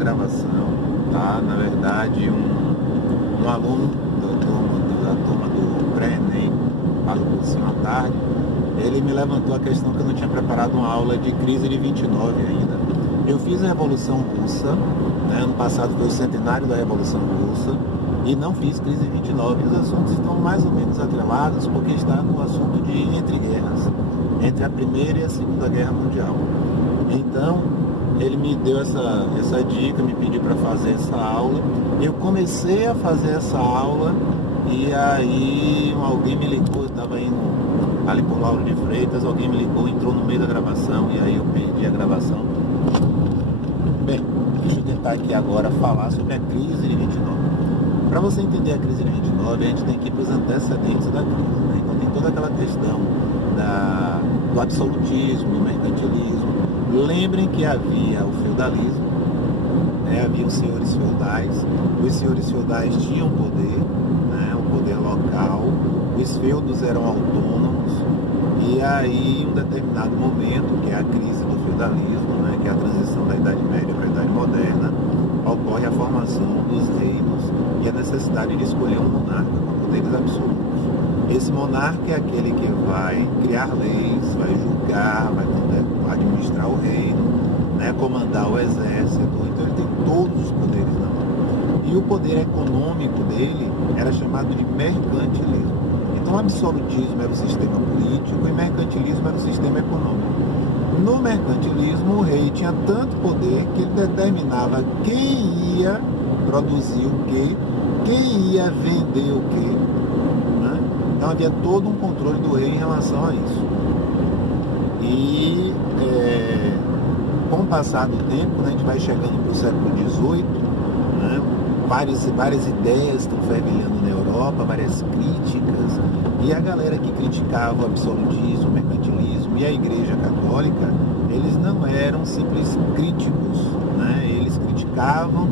gravação, tá? Na verdade, um aluno da turma do pré-ENEM, lá no cursinho à tarde, ele me levantou a questão que eu não tinha preparado uma aula de crise de 29 ainda. Eu fiz a Revolução Russa, né? Ano passado foi o centenário da Revolução Russa, e não fiz crise de 29. Os assuntos estão mais ou menos atrelados, porque está no assunto de entre guerras, entre a Primeira e a Segunda Guerra Mundial. Então, ele me deu essa dica, me pediu para fazer essa aula. Eu comecei a fazer essa aula e aí alguém me ligou, eu estava indo ali por Lauro de Freitas, alguém me ligou, entrou no meio da gravação e aí eu perdi a gravação. Bem, deixa eu tentar aqui agora falar sobre a crise de 29. Para você entender a crise de 29, a gente tem que ir para os antecedentes da crise, né? Então tem toda aquela questão do absolutismo, do mercantilismo. Lembrem que havia o feudalismo, né? Havia os senhores feudais. Os senhores feudais tinham poder, né? Um poder local. Os feudos eram autônomos. E aí, em um determinado momento, que é a crise do feudalismo, né? Que é a transição da Idade Média para a Idade Moderna, ocorre a formação dos reinos e a necessidade de escolher um monarca com poderes absolutos. Esse monarca é aquele que vai criar leis, vai julgar, vai administrar o reino, né, comandar o exército. Então ele tem todos os poderes na mão. E o poder econômico dele era chamado de mercantilismo. Então o absolutismo era o sistema político e o mercantilismo era o sistema econômico. No mercantilismo, o rei tinha tanto poder que ele determinava quem ia produzir o quê, quem ia vender o quê, né? Então havia todo um controle do rei em relação a isso. E com o passar do tempo, né, a gente vai chegando para o século XVIII, né, várias ideias estão fervilhando na Europa, várias críticas, e a galera que criticava o absolutismo, o mercantilismo e a Igreja Católica, eles não eram simples críticos, né? Eles criticavam,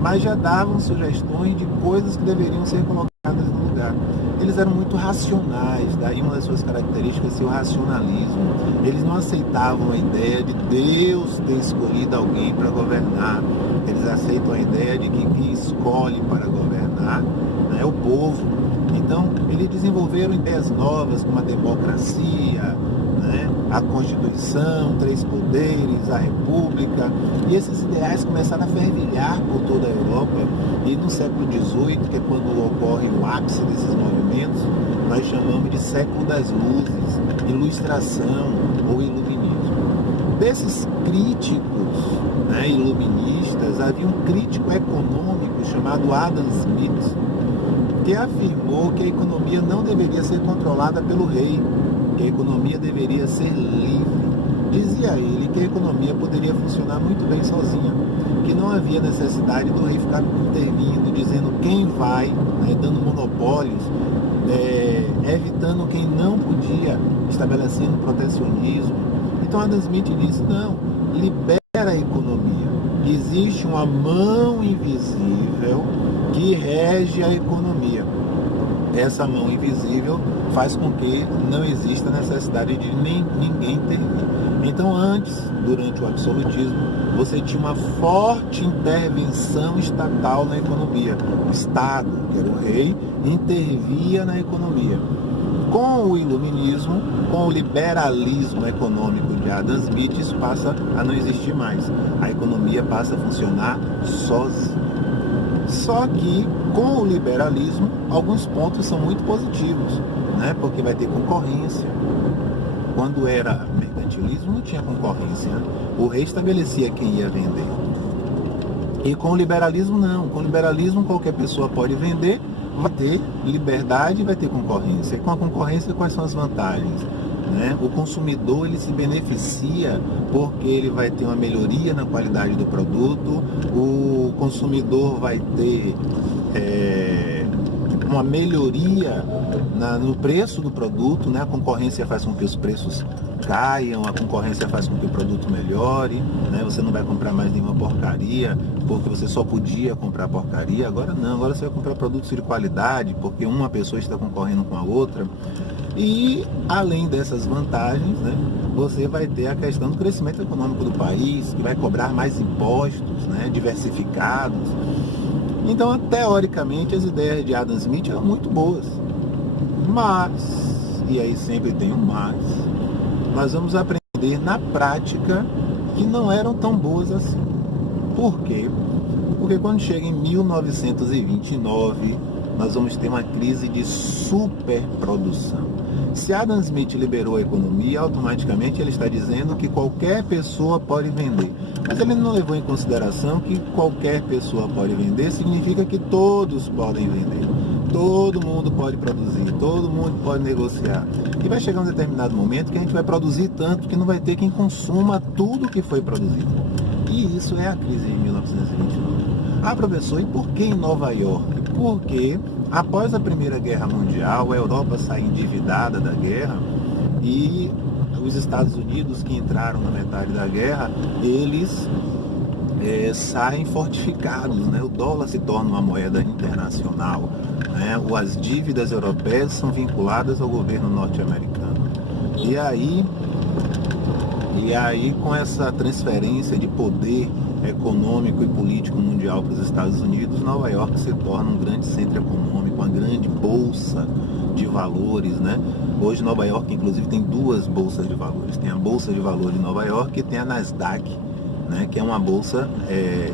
mas já davam sugestões de coisas que deveriam ser colocadas no lugar. Eles eram muito racionais, daí uma das suas características é o racionalismo. Eles não aceitavam a ideia de Deus ter escolhido alguém para governar. Eles aceitam a ideia de que quem escolhe para governar, né, é o povo. Então, eles desenvolveram ideias novas como a democracia, né, a Constituição, 3 poderes, a República, e esses ideais começaram a fervilhar por toda a Europa. E no século XVIII, que é quando ocorre o ápice desses movimentos, nós chamamos de século das luzes, ilustração ou iluminismo. Desses críticos, né, iluministas, havia um crítico econômico chamado Adam Smith, que afirmou que a economia não deveria ser controlada pelo rei, que a economia deveria ser livre. Dizia ele que a economia poderia funcionar muito bem sozinha, que não havia necessidade do rei ficar intervindo, dizendo quem vai, né, dando monopólios, evitando quem não podia, estabelecendo protecionismo. Então Adam Smith disse, não, libera a economia. Existe uma mão invisível que rege a economia. Essa mão invisível faz com que não exista necessidade de ninguém intervir. Então antes, durante o absolutismo, você tinha uma forte intervenção estatal na economia. O Estado, que era o rei, intervia na economia. Com o iluminismo, com o liberalismo econômico de Adam Smith, isso passa a não existir mais. A economia passa a funcionar sozinha. Só que com o liberalismo, alguns pontos são muito positivos, né? Porque vai ter concorrência. Quando era mercantilismo, não tinha concorrência, né? O rei estabelecia quem ia vender. E com o liberalismo, não. Com o liberalismo, qualquer pessoa pode vender, vai ter liberdade e vai ter concorrência. E com a concorrência, quais são as vantagens? Né? O consumidor ele se beneficia porque ele vai ter uma melhoria na qualidade do produto, o consumidor vai ter uma melhoria no preço do produto, né? A concorrência faz com que os preços caiam, a concorrência faz com que o produto melhore, né? Você não vai comprar mais nenhuma porcaria, porque você só podia comprar porcaria, agora não, agora você vai comprar produtos de qualidade, porque uma pessoa está concorrendo com a outra. E, além dessas vantagens, né, você vai ter a questão do crescimento econômico do país, que vai cobrar mais impostos, né, diversificados. Então, teoricamente, as ideias de Adam Smith eram muito boas. Mas, e aí sempre tem um mas, nós vamos aprender na prática que não eram tão boas assim. Por quê? Porque quando chega em 1929, nós vamos ter uma crise de superprodução. Se Adam Smith liberou a economia, automaticamente ele está dizendo que qualquer pessoa pode vender. Mas ele não levou em consideração que qualquer pessoa pode vender significa que todos podem vender. Todo mundo pode produzir, todo mundo pode negociar. E vai chegar um determinado momento que a gente vai produzir tanto que não vai ter quem consuma tudo que foi produzido. E isso é a crise de 1929. Ah, professor, e por que em Nova York? Porque após a Primeira Guerra Mundial, a Europa sai endividada da guerra e os Estados Unidos, que entraram na metade da guerra, eles saem fortificados, né? O dólar se torna uma moeda internacional, né? As dívidas europeias são vinculadas ao governo norte-americano. E aí, com essa transferência de poder econômico e político mundial para os Estados Unidos, Nova York se torna um grande centro econômico, uma grande bolsa de valores, né? Hoje Nova York, inclusive, tem duas bolsas de valores. Tem a Bolsa de Valores de Nova York e tem a Nasdaq, né? Que é uma bolsa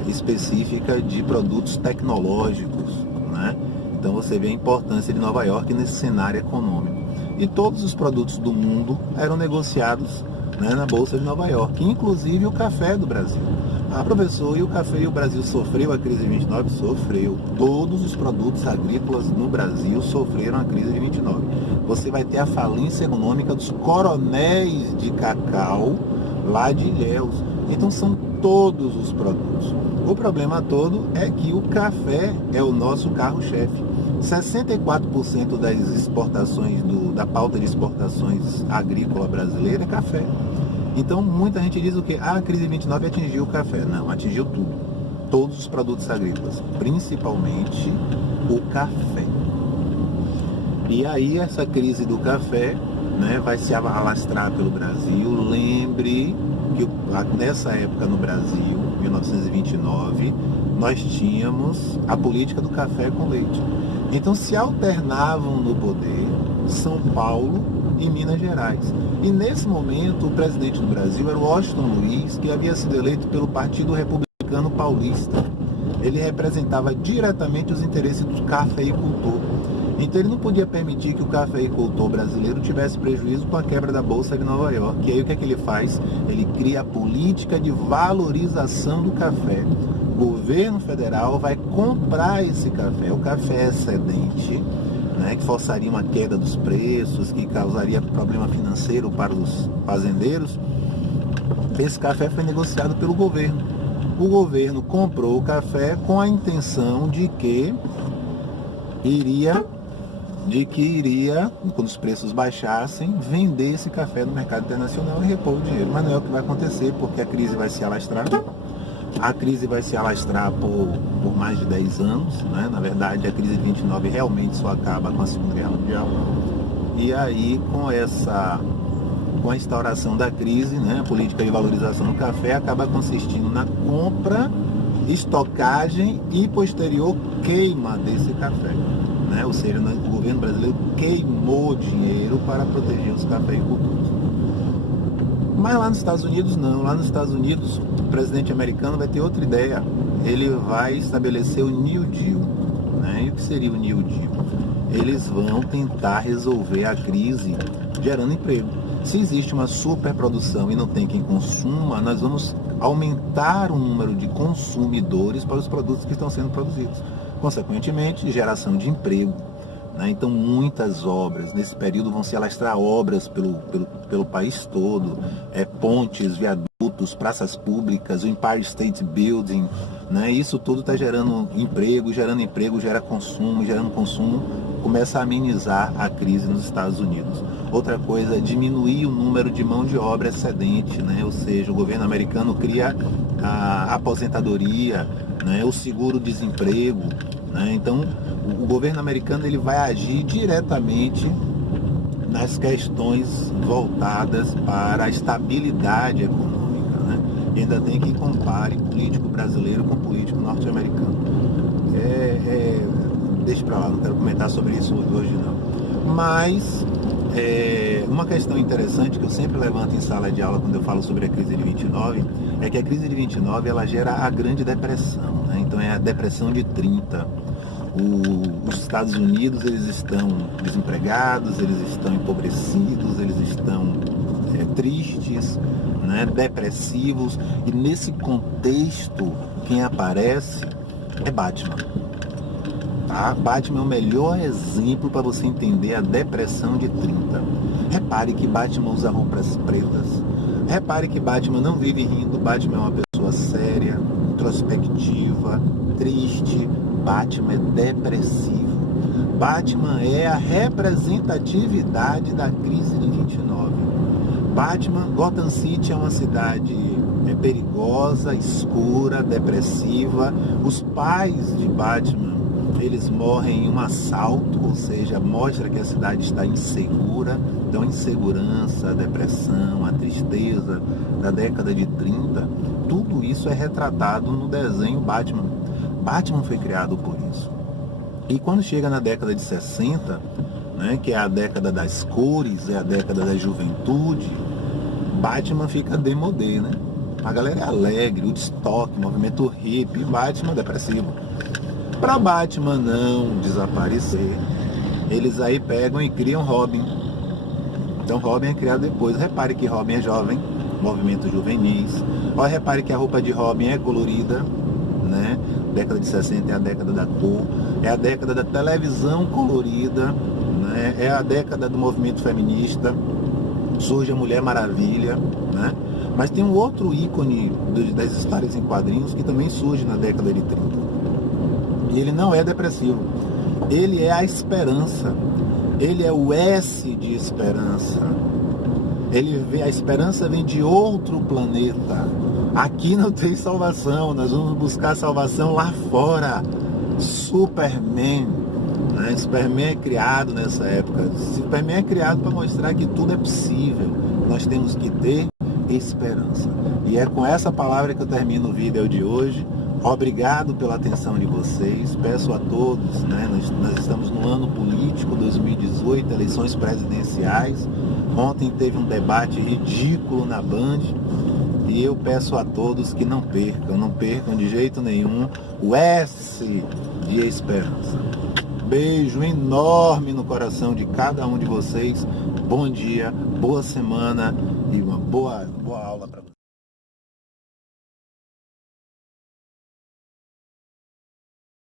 específica de produtos tecnológicos, né? Então você vê a importância de Nova York nesse cenário econômico. E todos os produtos do mundo eram negociados, né, na Bolsa de Nova York, inclusive o café do Brasil. Ah, professor, e o café e o Brasil sofreu a crise de 29? Sofreu. Todos os produtos agrícolas no Brasil sofreram a crise de 29. Você vai ter a falência econômica dos coronéis de cacau lá de Ilhéus. Então são todos os produtos. O problema todo é que o café é o nosso carro-chefe. 64% das exportações, da pauta de exportações agrícola brasileira é café. Então muita gente diz o quê? Ah, a crise de 29 atingiu o café. Não, atingiu tudo. Todos os produtos agrícolas, principalmente o café. E aí essa crise do café, né, vai se alastrar pelo Brasil. Lembre que nessa época no Brasil, 1929, nós tínhamos a política do café com leite. Então se alternavam no poder São Paulo e Minas Gerais. E nesse momento o presidente do Brasil era o Washington Luiz, que havia sido eleito pelo Partido Republicano Paulista. Ele representava diretamente os interesses do cafeicultor. Então ele não podia permitir que o cafeicultor brasileiro tivesse prejuízo com a quebra da Bolsa de Nova York. E aí o que é que ele faz? Ele cria a política de valorização do café. O governo federal vai comprar esse café, o café excedente, né, que forçaria uma queda dos preços, que causaria problema financeiro para os fazendeiros. Esse café foi negociado pelo governo. O governo comprou o café com a intenção de que iria, quando os preços baixassem, vender esse café no mercado internacional e repor o dinheiro. Mas não é o que vai acontecer, porque a crise vai se alastrar. A crise vai se alastrar por mais de 10 anos, né? Na verdade, a crise de 29 realmente só acaba com a Segunda Guerra Mundial. E aí, com a instauração da crise, né, a política de valorização do café acaba consistindo na compra, estocagem e posterior queima desse café, né? Ou seja, o governo brasileiro queimou dinheiro para proteger os cafeicultores. Mas lá nos Estados Unidos não. Lá nos Estados Unidos o presidente americano vai ter outra ideia. Ele vai estabelecer o New Deal, né? E o que seria o New Deal? Eles vão tentar resolver a crise gerando emprego. Se existe uma superprodução e não tem quem consuma, nós vamos aumentar o número de consumidores para os produtos que estão sendo produzidos. Consequentemente, geração de emprego. Então muitas obras, nesse período vão se alastrar obras pelo país todo, pontes, viadutos, praças públicas, o Empire State Building, né? Isso tudo está gerando emprego, gera consumo, gerando consumo, começa a amenizar a crise nos Estados Unidos. Outra coisa é diminuir o número de mão de obra excedente, né? Ou seja, o governo americano cria a aposentadoria, né? O seguro-desemprego, né? Então o governo americano ele vai agir diretamente nas questões voltadas para a estabilidade econômica, né? E ainda tem quem compare político brasileiro com político norte-americano. Deixa pra lá, não quero comentar sobre isso hoje não. Mas uma questão interessante que eu sempre levanto em sala de aula quando eu falo sobre a crise de 29 é que a crise de 29 ela gera a Grande Depressão, né? Então é a depressão de 30. Os Estados Unidos eles estão desempregados, eles estão empobrecidos, eles estão tristes, né? Depressivos, e nesse contexto quem aparece é Batman. Tá? Batman é o melhor exemplo para você entender a depressão de 30. Repare que Batman usa roupas pretas. Repare que Batman não vive rindo. Batman é uma pessoa séria, introspectiva, triste. Batman é depressivo. Batman é a representatividade da crise de 29. Gotham City é uma cidade perigosa, escura, depressiva. Os pais de Batman eles morrem em um assalto, ou seja, mostra que a cidade está insegura. Então a insegurança, a depressão, a tristeza da década de 30, tudo isso é retratado no desenho Batman. Batman foi criado por isso. E quando chega na década de 60, né, que é a década das cores, é a década da juventude, Batman fica demodê, né? A galera é alegre, Woodstock, movimento hippie, Batman depressivo. Para Batman não desaparecer, eles aí pegam e criam Robin. Então Robin é criado depois. Repare que Robin é jovem, movimento juvenis. Olha, repare que a roupa de Robin é colorida, né? Década de 60 é a década da cor, é a década da televisão colorida, né? É a década do movimento feminista. Surge a Mulher Maravilha, né? Mas tem um outro ícone das histórias em quadrinhos que também surge na década de 30. E ele não é depressivo. Ele é a esperança. Ele é o S de esperança. A esperança vem de outro planeta. Aqui não tem salvação. Nós vamos buscar salvação lá fora. Superman. Né? Superman é criado nessa época. Superman é criado para mostrar que tudo é possível. Nós temos que ter esperança. E é com essa palavra que eu termino o vídeo de hoje. Obrigado pela atenção de vocês. Peço a todos, né? Nós estamos no ano político 2018, eleições presidenciais. Ontem teve um debate ridículo na Band. E eu peço a todos que não percam de jeito nenhum o S de esperança. Beijo enorme no coração de cada um de vocês. Bom dia, boa semana e uma boa aula para vocês.